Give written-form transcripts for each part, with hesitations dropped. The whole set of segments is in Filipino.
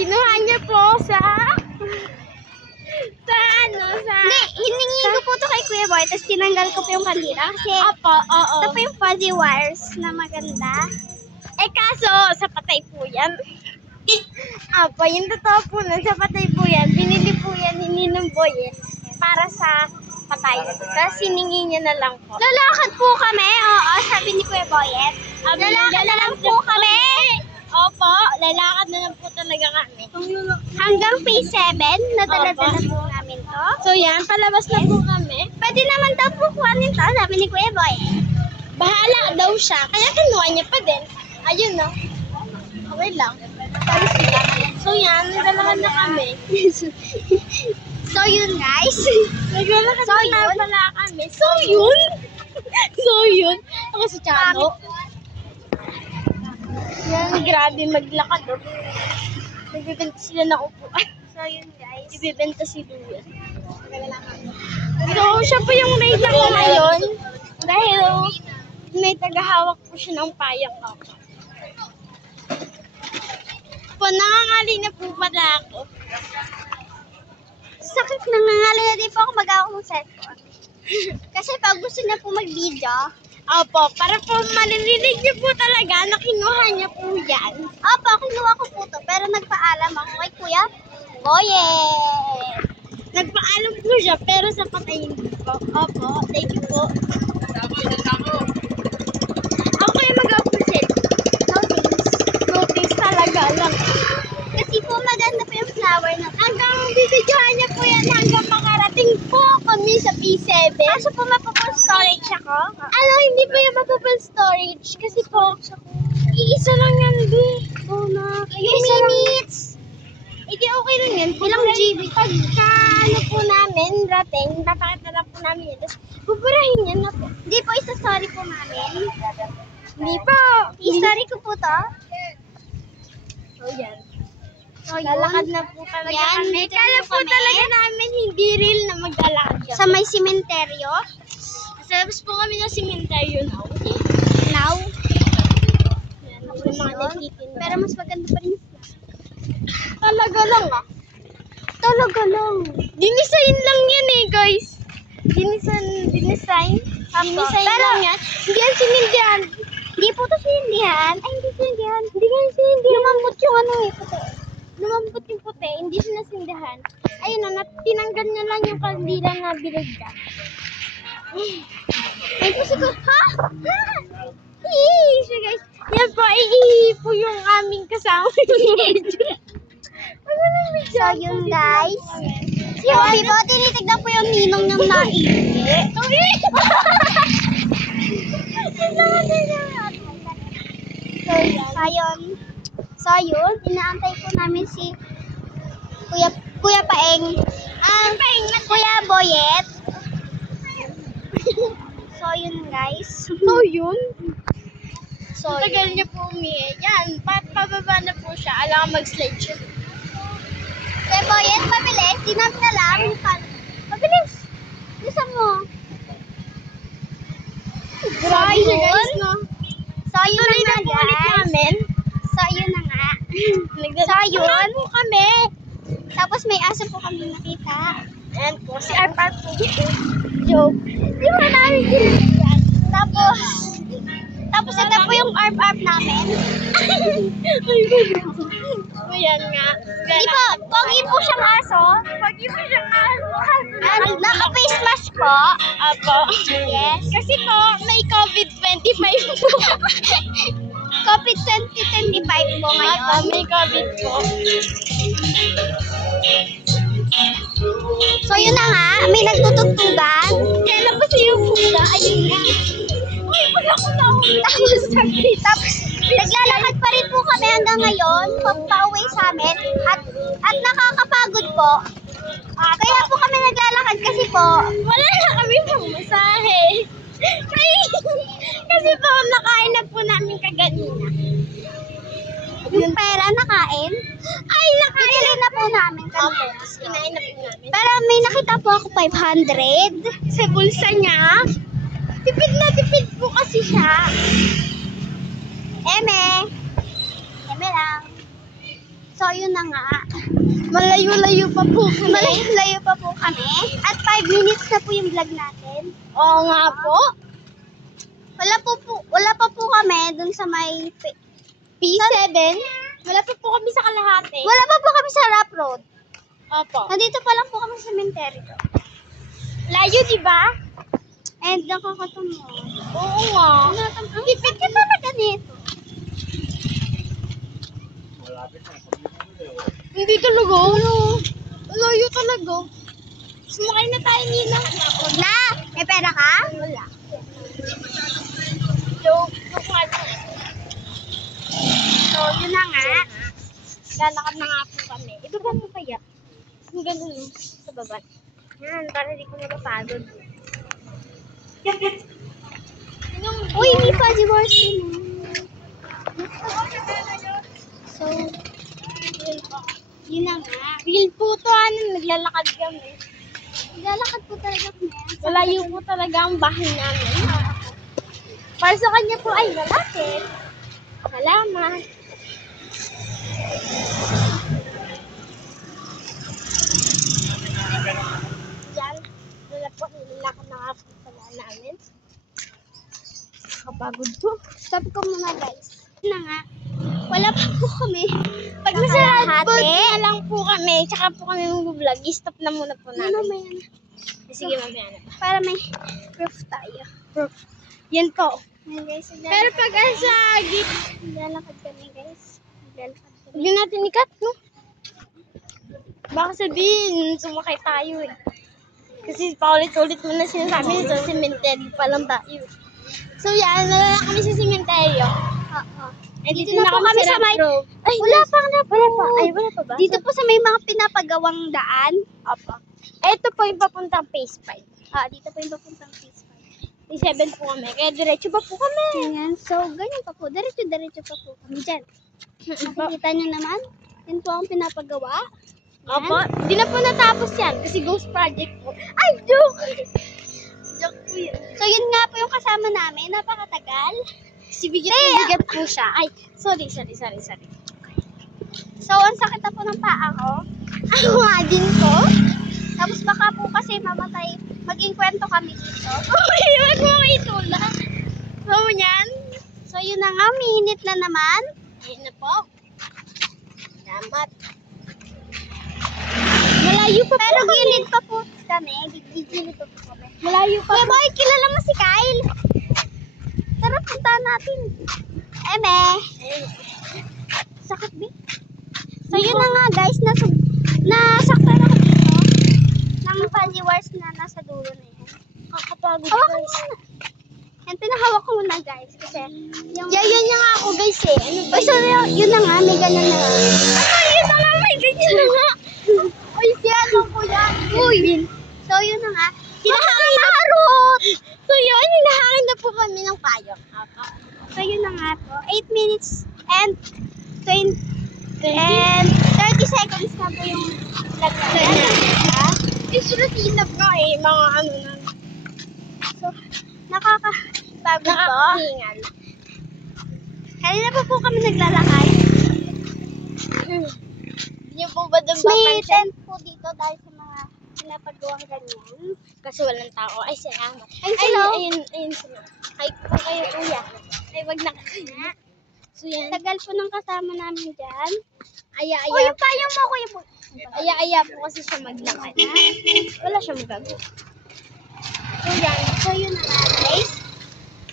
Kinuha niya po sa Hiningi ko po to kay Kuya Boy, tapos tinanggal ko po yung kandila. Kasi, ito po yung fuzzy wires na maganda. Kaso, sa patay po yan. Yung totoo po nun, sa patay po yan. Binili po yan ni Ninong Boyet para sa patay. Tapos hiningi niya na lang po. Lalakad po kami, oo, sabi ni Kuya Boyet. Lalakad na lang po kami. Opo, lalakad na lang po talaga kami. Hanggang phase 7, nadala-dala po namin to. So yan, palabas na po kami. Pwede naman daw po kuhanin to, sabi ni Kuya Boyet. Bahala daw siya, kaya kinuha niya pa din. Ayun no. Okay lang. So yan, naglalakad na kami. So yun guys. Naglalakad na pala kami. So yun. Ako si Chano. Yan, grabe maglakad. Nagbibenta sila ng upuan. So yun guys. Ibibenta si Luis. So siya po yung raid ako ngayon. Dahil may tagahawak po siya ng payang ako. Nangangali na po pala ako. Sakit nangangali na din po ako mag-awak ng cellphone. Kasi pag gusto niya po mag-video. Opo, para po malilinig niyo po talaga na kinuha niya po yan. Opo, kinuha ko po to. Pero nagpaalam ako kay Kuya Boyet. Nagpaalam po siya, pero sa patay hindi po. Opo, thank you po. Ako yung mag-upload cellphone. No thanks talaga lang. Kasi po maganda po yung flower na po. Hanggang bibidyohan niya po yan hanggang makarating po kami sa P7. Kaso po mapapun storage ako. Hindi pa yung mapapal storage kasi po, iisa lang yan, di. Minutes. Hindi, okay lang yan. Ilang GB? Pagka po namin, rating, papakita lang po namin yan. Tapos, buburahin yan na po. Hindi po isa-story po namin. Hindi po. I-story ko po to. So, yan. So, Lalakad na po talaga Yan, kami. dito Kala po po kami. talaga namin hindi real na maglalakad Sa may simenteryo. Tapos po kami ng cementerio now. Now. Yan, yung mga nagtitinda. Pero mas maganda pa rin. Talaga lang Talaga lang. Dinisign lang yan guys. Dinisign Pero, lang yan. Hindi yan sinindihan. hindi po to sinindihan. Ay, hindi sinindihan. Hindi nga yung sinindihan. Lumambot yung ano eh. Puti. Lumambot yung puti. Hindi siya nasindihan. Ayun na, tinanggal niya lang yung kandila na binigyan. Ay, po siguro. Ha? So guys, yan po, iihi po yung aming kasama. So, yun guys. Yung iba, tinitignan po yung ninong ng naihi. So, yun. Inaantay po namin si Kuya Paeng. Kuya Boyet. So, yun guys. So yun, So, tagal niya po umihi. Yan, pababa na po siya. Alam mag-slide siya. Kuya Boyet, pabilis. Dinam na lang. Pabilis. Bilisan mo. Grabe siya guys, no? So, yun na nga po ulit guys. namin. So, yun na nga. So yun po kami. Tapos may aso po kami nakita. And po, si Arpar po. Joke. Di ba namin ginagawa? Tapos ito po yung arp-arp namin. Ayan nga. Di ba, pogi po siyang aso. Pagi mo siyang aso. Naka-face mask po. Apo. Yes. Kasi po, may COVID-25 po. COVID 2025 po ngayon. Apo, may COVID po. So yun na nga, may nagtutugtugan. Kailan po siya yung pusa? Ayun nga. Uy, pag ako Tapos naglalakad pa rin po kami hanggang ngayon, pauwi sa amin. At nakakapagod po. Kaya po kami naglalakad kasi po, wala na kami pamasahe. Kasi po, nakain na po namin kaganina. yung pera nakain. Ay, nakain Bibili na po namin Opo, kanina. kinain na po namin. Pero may nakita po ako 500. Sa bulsa niya, tipid na tipid po kasi siya. Eme lang. So, yun na nga. Malayo-layo pa po kami. Malayo pa po kami. At 5 minutes na po yung vlog natin. Oo nga po. Wala pa po kami dun sa may... P7. Wala pa po kami sa kalahati. Wala pa po kami sa Rap Road. Opo. Nandito pa lang po kami sa cemetery. Layo, di ba? And nakakatungo. Oo nga. Ang tipid ka talaga dito. Hindi talaga. Layo talaga. Sumakay na tayo, Nina. Huwag na! May pera ka? Wala. Joke nga lang. So, yun na nga. Lalakad na nga po kami. Ibaba mo kaya? Yung ganun sa baba. Yan, para di ko napapagod. Uy, hindi pa si Morsi. So, yun na nga. Real po to, naglalakad kami. Lalakad po talaga kami. Malayo po talaga ang bahay namin. Para sa kanya po ay malapit. Salamat. Diyan, wala po, nilalakad na nga po pala namin. Kapagod po. Stop ko muna, guys. Yun na nga. Wala pa po kami. Pag nasa road na lang po kami, tsaka po kami mag-vlog, i-stop na muna po Ano namin. may ano? Sige, mamaya na pa. Para may proof tayo. Yan po. Ayan, guys. Pero pag sa git, Lalakad kami, guys. Lalakad kami. huwag natin ikat, no? Baka sabihin, sumakay tayo eh. Kasi paulit-ulit mo na sinasabi sa cemetery pa lang tayo. So yan, nalala kami sa cemetery. Oo. Eh, Dito na po kami sa may... Ay, Wala pa na po. Wala pa. Ay, wala pa ba? Dito po sa may mga pinapagawang daan. Apa. Ito po yung papuntang phase 5. Dito po yung papuntang phase 5. May 7 po kami. Kaya diretso pa po kami. Ayan. So, ganyan pa po. Diretso pa po kami dyan. Nakikita nyo naman. Yan po ang pinapagawa. Opo. Di na po natapos yan. Kasi ghost project po. Ay, joke! Joke po yun. So, yun nga po yung kasama namin. Napakatagal. Si bigat po siya. Ay, sorry. So, ang sakit na po ng paa ko. Ako nga din po. Tapos baka po kasi mamatay. Maging kwento kami dito. Okay, wag mo itula. So, yan. So, yun na nga. Minute na naman. Ayun na po. Salamat. Malayo pa Pero po gilid pa po kami. Gilid pa po kami. Malayo pa Kuya po. Boy, kilala mo si Kyle? Tara, puntahan natin. Eme. Sakit, Bi. So, yun na nga, guys. Nasaktan ako dito. Ng followers na nasa dulo na yan. Kakapagod Hawakan guys. mo na. Yan, pinahawak ko muna, guys. Kasi, yung... Yan nga ako guys eh. Ano ba? Uy, so, yun na nga. May ganyan na nga. Ayun na nga, may ganyan na nga. Uy, ano po yan? Uy. So, yun na nga. Hinahangin na harot. So yun, hinahangin na po kami ng payong. So, yun na nga po. 8 minutes and 20 and 30 seconds na po yung vlog natin. It's routine na po eh, mga ano na. So, nakakapagod po. Nakakahingal. Kanina pa po kami naglalakay. Hindi po ba doon May papansin? tent po dito dahil sa mga pinapagawang ganyan. Kasi walang tao. Ay, salamat. Ay, hello. Ayun sila. Ay, kung kayo kuya. Ay, wag na kaya. So yan. Tagal po ng kasama namin dyan. Aya-aya. Uy, yung payong mo, kuya po. Aya-aya po kasi siya maglakad. Wala siya magagawa. So yan. So, yun na nga, guys.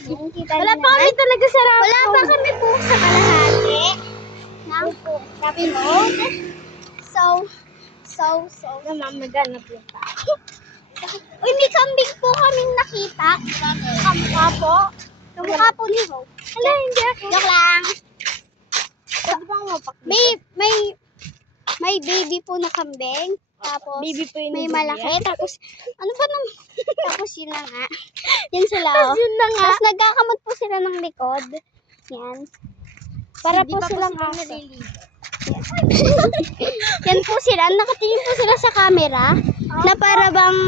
Kita Wala niyo pa kami naman. talaga sa road. Wala pa kami po sa kalahati ng Rapid Road. So, Namamaganap yung tao. uy, may kambing po kaming nakita. Kamukha po. Kamukha po ni Hope. Hala, hindi ako. Joke lang. Pwede bang mapak? May baby po na kambing. Tapos, Baby po yun. may yung malaki. baby, ah. Tapos, ano ba naman? Tapos, yun na nga. Yan sila. Tapos yun na nga. Tapos, nagkakamot po sila ng likod. Yan. Para Hindi po pa silang sila aso. naliligo. Yan po sila. Nakatingin po sila sa camera. Na para bang...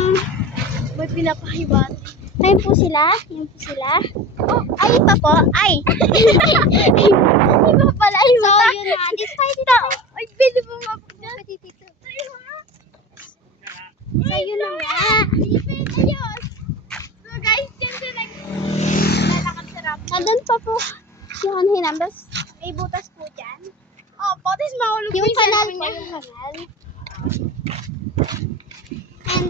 May pinapahibat. Ayun po sila. Yan po sila. Oh, ay pa po. Ay. Iba pala, iba. So, yun na. Dito tayo, dito. Ay, pwede po mapagdaan. Dito. So, yun na nga. Ayos. So guys, yan siya naglalakad sa rap. Nandun pa po yung hinambas. May butas po dyan. Oh, potis mahulog Yung kanal cellphone po, niya. yung kanal. And,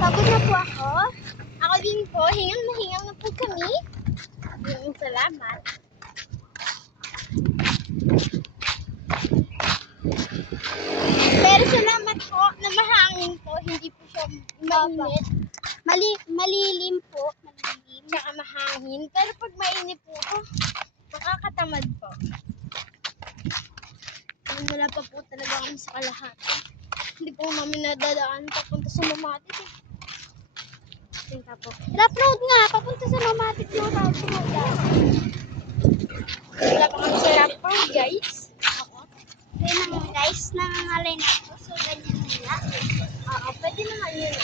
pagod na po ako. Ako din po, hingal na po kami. Salamat. Pero salamat po na mahangin po, hindi po siya mainit. Malilim po. Malilim. Tsaka mahangin. Pero pag mainit po ito, nakakatamad po. Wala pa po talaga kami sa kalahati. Hindi po namin nadadaan papunta sa Mamatit eh. Tingka po. Rough road nga, papunta sa Mamatit yung road. Wala pa kami sa rap road, guys. Kaya naman guys, nangangalay na ako. So, ganyan nila. Oo, pwede naman yun.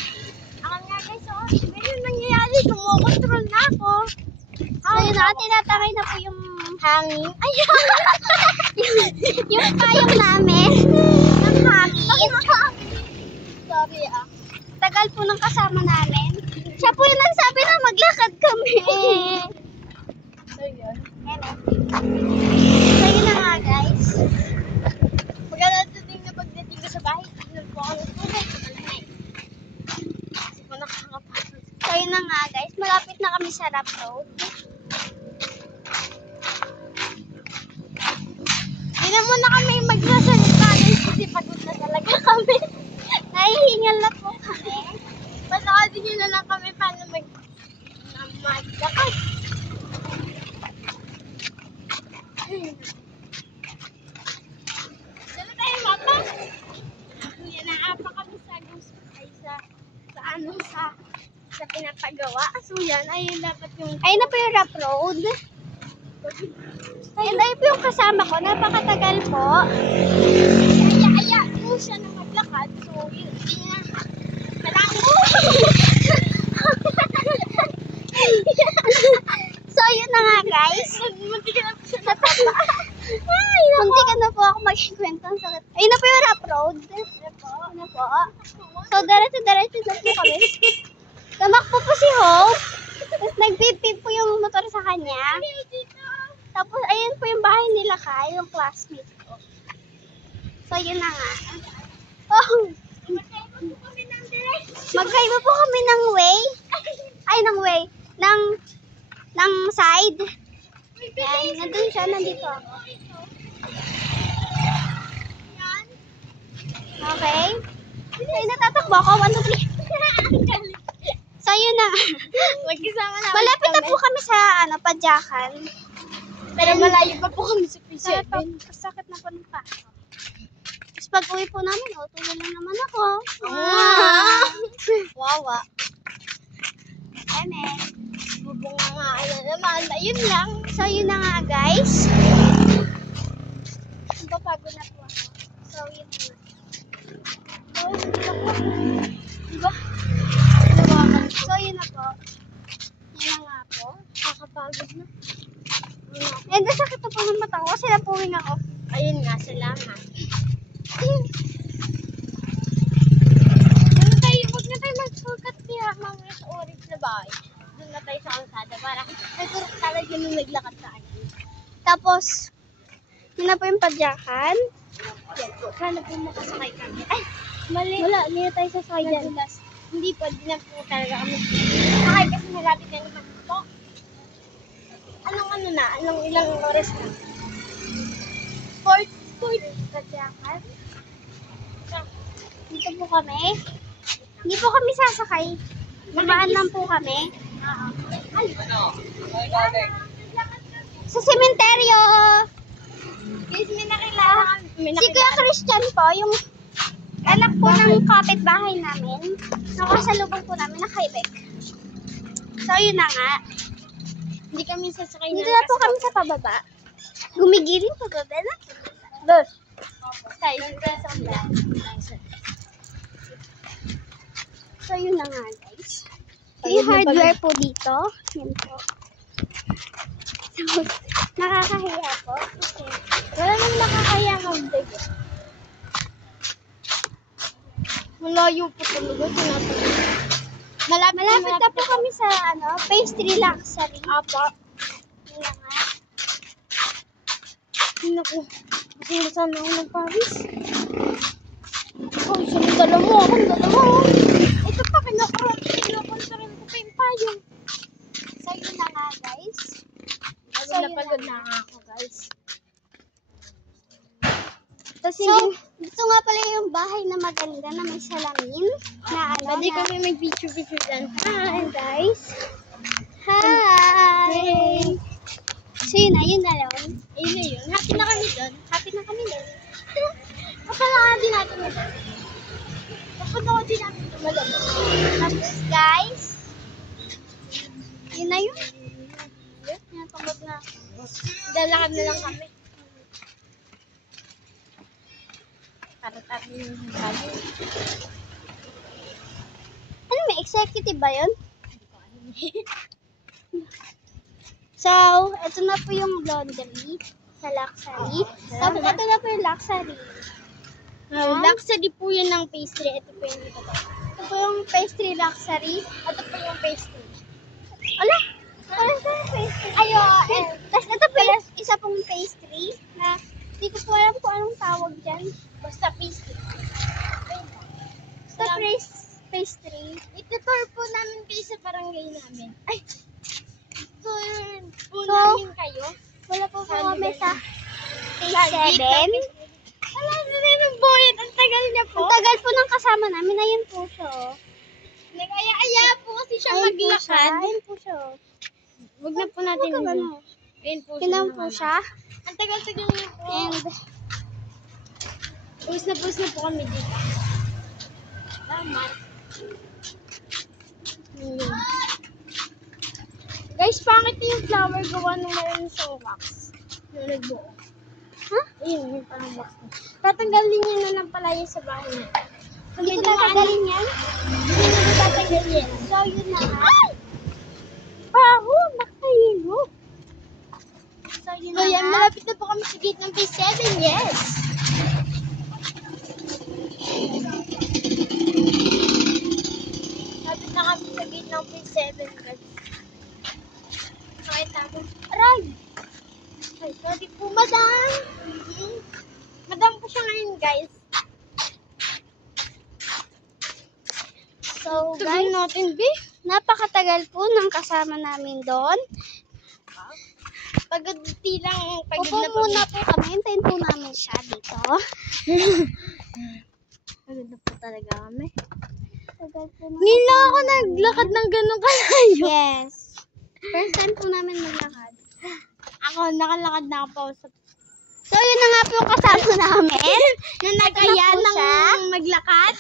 Ako nga guys, oh, ganyan nangyayari. Kumokontrol na ako. So, yun na, tinatangay na po yung Hangin. Ayun! yung payong namin. Ng hangin. Sorry ah. Tagal po ng kasama namin. Siya po yung nagsabi na maglakad kami. So yun. So, yun na nga guys. Pagkadating na pagdating ko sa bahay, tignan po ako ng tubig sa balay. Kasi po nakakapasok. So, yun na nga guys. Malapit na kami sa Rough Road. Hindi na muna kami magsasalita kasi pagod na talaga kami. Nahihingal na po kami. Pasakasin nyo na lang kami paano maglakad. Dala tayo mapa. Yan na apa kami sa gusto ay sa pinapagawa. So yan ay dapat yung Ayun na po yung Rough Road. And ayun po yung kasama ko. Napakatagal po. aya po siya na maglakad. So yun, hindi niya kailangan mo. So, yun na nga guys. Munti ka na po siya natapa. Munti ka na po ako magkikwento. Ang sakit. Ayun na po yung Rough Road. Ayun na po. So, diretso na po kami. Tumakbo po si Hope. Tapos nagpipip po yung motor sa kanya. Tapos, ayun po yung bahay nila Kai, yung classmate ko. So, yun na nga. Oh, magkaiba po kami ng way. Ay, ng way. Ng side. Yan, nandun siya, nandito ako. Okay. Ay, natatakbo ako. 1, 2, 3. So, yun na. Magkasama na. Malapit na po kami sa, Padyakan. Pero malayo pa po kami sa P7. Sakit na po ng paa. Tapos pag uwi po namin, tulog na naman ako. Wawa. Eme. Bubunga nga na naman. Ayun lang. So, yun na nga, guys. Napapagod na po ako. So, yun na nga. Diba? So, yun na po. Yun na nga po. Kakapagod na. And sakit na po ng mata ko kasi napuwing ako. Ayun nga, salamat. Huwag na tayo mag-focus niya mamaya sa orange na bahay. Doon na tayo sa kalsada para nagturok talaga nung naglakad tayo. Tapos, yun na po yung Padyakan. Yan po, sana po makasakay kami. Ay, mali. Wala, hindi na tayo sasakay dyan. Hindi po, di na po talaga kami. Sakay kasi malapit na naman po. Anong ilang oras na? 4 Padyakan. Dito po kami. Hindi po kami sasakay. Babaan lang po kami. Sa sementeryo. Guys, may nakilala. Si Kuya Christian po, yung anak po ng kapitbahay namin. Nakasalubong po namin na Quebec. So, yun na nga. Hindi kami sasakay Dito na po kami sa pababa. Gumigiling pababa na. Dos. Tayo sa kabila. So, yun na nga, guys. Yung hardware po dito. Yan po. So, Nakakahiya po. Okay. Wala nang nakakaya magdag. Malayo po talaga. Malapit na po kami sa pastry luxury. Apa. Yun na nga. Naku. Gusto mo sana ako ng Paris. Oh, sabi dala mo. Akong dala mo. Ito pa, kinukontrol ko pa yung payong. So, yun na nga, guys. Pagod na pagod na nga ako, guys. Tapos So, gusto nga pala yung bahay na maganda na may salamin. Na pwede kami mag-picture dyan. Hi, guys. Hi! So, yun na lang. Ayun na yun. Happy na kami doon. Happy na kami din. Kapalakaan din natin ito. Kapalakaan din natin ito. Malamang. Tapos, guys, yun na yun. Yan, pagod na. Dalakad na lang kami. Para tayo yung bago. Ano, may executive ba yun? So, ito na po yung laundry sa luxury. Tapos, ito na po yung luxury. Luxury po yun ng pastry. Ito po yung ito. Ito po yung pastry luxury. Ito po yung pastry. Ala! Wala sa pastry. Ayun. Tapos, ito po yung isa pong pastry na hindi ko po alam kung anong tawag dyan. Basta pastry. Basta pastry. Itutur po namin kayo sa barangay namin. Ay! Tour po So, namin kayo. Wala po kami sa Sa phase 7. Wala na rin ng boyet. Ang tagal niya po. Ang tagal po ng kasama namin. Ayun po siya. Nag-aya-aya po kasi siya Ayun po siya. maglakad. Ayun po siya. Huwag na po natin Huwag ka yun. ano. Ayun po Kinan po siya. Ang tagal-tagal niya po. And, Pus na po kami dito. Salamat. Guys, pangit yung flower gawa nung meron sa wax. Yung nagbuo. ha? Ayun, yung parang wax. Tatanggalin niya na lang pala yun sa bahay niya. Hindi ko tatanggalin yan. Hindi na tatanggalin. So, yun na nga. Baho! Nakahilo! So, yun So, na yan, nga. malapit na po kami sa gate ng phase 7, yes! Malapit na kami sa gate ng phase 7, guys. Nakita mo. Aray! Ay, sorry po, madam! Madam po siya ngayon, guys. So, Tuloy guys, natin, B. napakatagal po ng kasama namin doon. Pagod lang, pagod Upo na po. muna po kami. Hintayin po namin siya dito. Pagod na po talaga kami. Tagal po na. Ngayon lang ako naglakad ng ganun kalayo. Yes. First time po namin maglakad. Ako, nakalakad na ako sa... So, yun na nga po yung kasama namin. na nag-aya Ito na po ng siya. maglakad.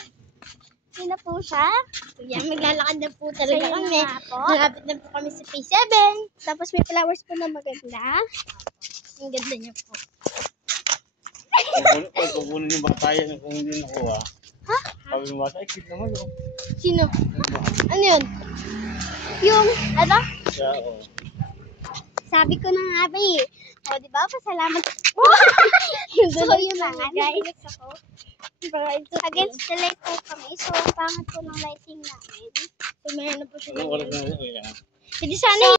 Yun na po siya. So, yan, maglalakad na po talaga So, yun na kami. nga po. Malapit na po kami sa phase 7. Tapos may flowers po na maganda. Ang ganda niya po. Kung kukunin yung bata yan, kung hindi nakuha. Ha? Sabi ng bata, ay, cute naman oh. Sino? Ano yun? Yung, ano? Siya, oh. Sabi ko na nga ba eh. O, di ba? Pasalamat. So, yun na nga, guys. ako. Against the light po kami. So, pangit po ng lighting namin. So, mayroon na po siya. Anong oras na yun? Oh, yan. Hindi sana